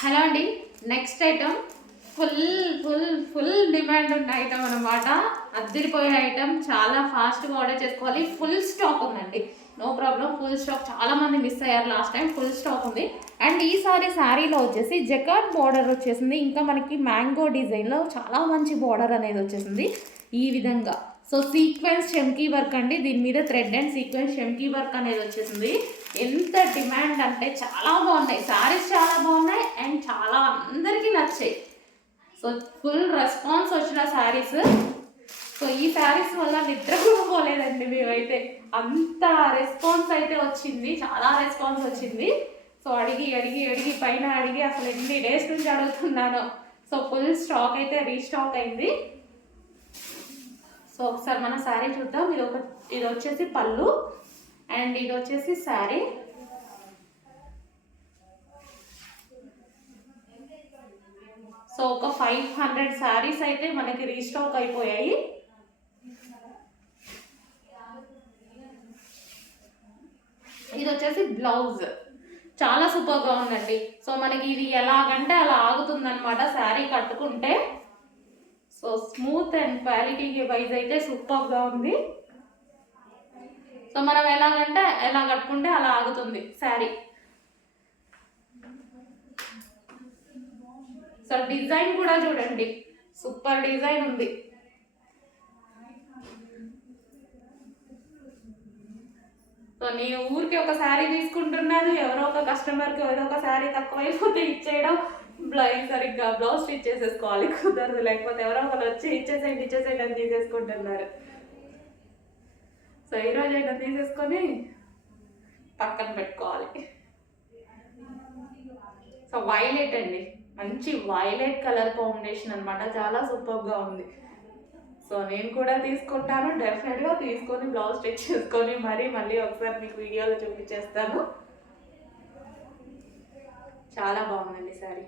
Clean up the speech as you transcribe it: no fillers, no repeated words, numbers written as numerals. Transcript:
Hello అండి. Next item full full full demand ఉన్న item అనమాట. అద్దరిపోయే ఐటమ్, చాలా ఫాస్ట్గా ఆర్డర్ చేసుకోవాలి. ఫుల్ స్టాక్ ఉందండి, నో ప్రాబ్లం. ఫుల్ స్టాక్, చాలా మంది మిస్ అయ్యారు లాస్ట్ టైం. ఫుల్ స్టాక్ ఉంది. అండ్ ఈసారి శారీలో వచ్చేసి జకార్డ్ బార్డర్ వచ్చేసింది. ఇంకా మనకి మ్యాంగో డిజైన్లో చాలా మంచి బార్డర్ అనేది వచ్చేసింది ఈ విధంగా. సో సీక్వెన్స్ చెమ్కీ వర్క్ అండి, దీని మీద థ్రెడ్ అండ్ సీక్వెన్స్ చెమ్కీ వర్క్ అనేది వచ్చేసింది. ఎంత డిమాండ్ అంటే చాలా బాగున్నాయి శారీస్, చాలా బాగున్నాయి అండ్ చాలా అందరికీ నచ్చాయి. సో ఫుల్ రెస్పాన్స్ వచ్చిన శారీస్. సో ఈ శారీస్ వల్ల నిద్ర కూడా పోలేదండి మేమైతే, అంత రెస్పాన్స్ అయితే వచ్చింది, చాలా రెస్పాన్స్ వచ్చింది. సో అడిగి అడిగి అడిగి పైన అడిగి అసలు ఎన్ని డేస్ నుంచి అడుగుతున్నాను. సో ఫుల్ స్టాక్ అయితే రీస్టాక్ అయింది. సో ఒకసారి మన శారీ చూద్దాం. ఇది వచ్చేసి పళ్ళు అండ్ ఇది వచ్చేసి శారీ. సో ఒక 500 శారీస్ అయితే మనకి రీస్టాక్ అయిపోయాయి. ఇది వచ్చేసి బ్లౌజ్, చాలా సూపర్గా ఉందండి. సో మనకి ఇది ఎలాగంటే అలా ఆగుతుందన్నమాట శారీ కట్టుకుంటే. So smooth and quality wise అయితే సూపర్గా ఉంది. సో మనం ఎలాగంటే ఎలా కట్టుకుంటే అలా ఆగుతుంది శారీ. సో డిజైన్ కూడా చూడండి, సూపర్ డిజైన్ ఉంది. సో నేను ఊరికి ఒక శారీ తీసుకుంటున్నాను, ఎవరో ఒక కస్టమర్కి ఏదో ఒక శారీ తక్కువైపోతే ఇచ్చేయడం, సరిగ్గా బ్లౌజ్ స్టిచ్ చేసేసుకోవాలి, కుదరదు. లేకపోతే ఎవరో ఒకరు వచ్చి ఇచ్చేసేయండి అని తీసేసుకుంటున్నారు. సో ఈరోజు అయినా తీసేసుకొని పక్కన పెట్టుకోవాలి. సో వైలెట్ అండి, మంచి వైలెట్ కలర్ కాంబినేషన్ అనమాట, చాలా సూపర్గా ఉంది. సో నేను కూడా తీసుకుంటాను, డెఫినెట్గా తీసుకొని బ్లౌజ్ స్టిచ్ చేసుకొని మళ్ళీ ఒకసారి మీకు వీడియోలో చూపించేస్తాను. చాలా బాగుందండి సారీ.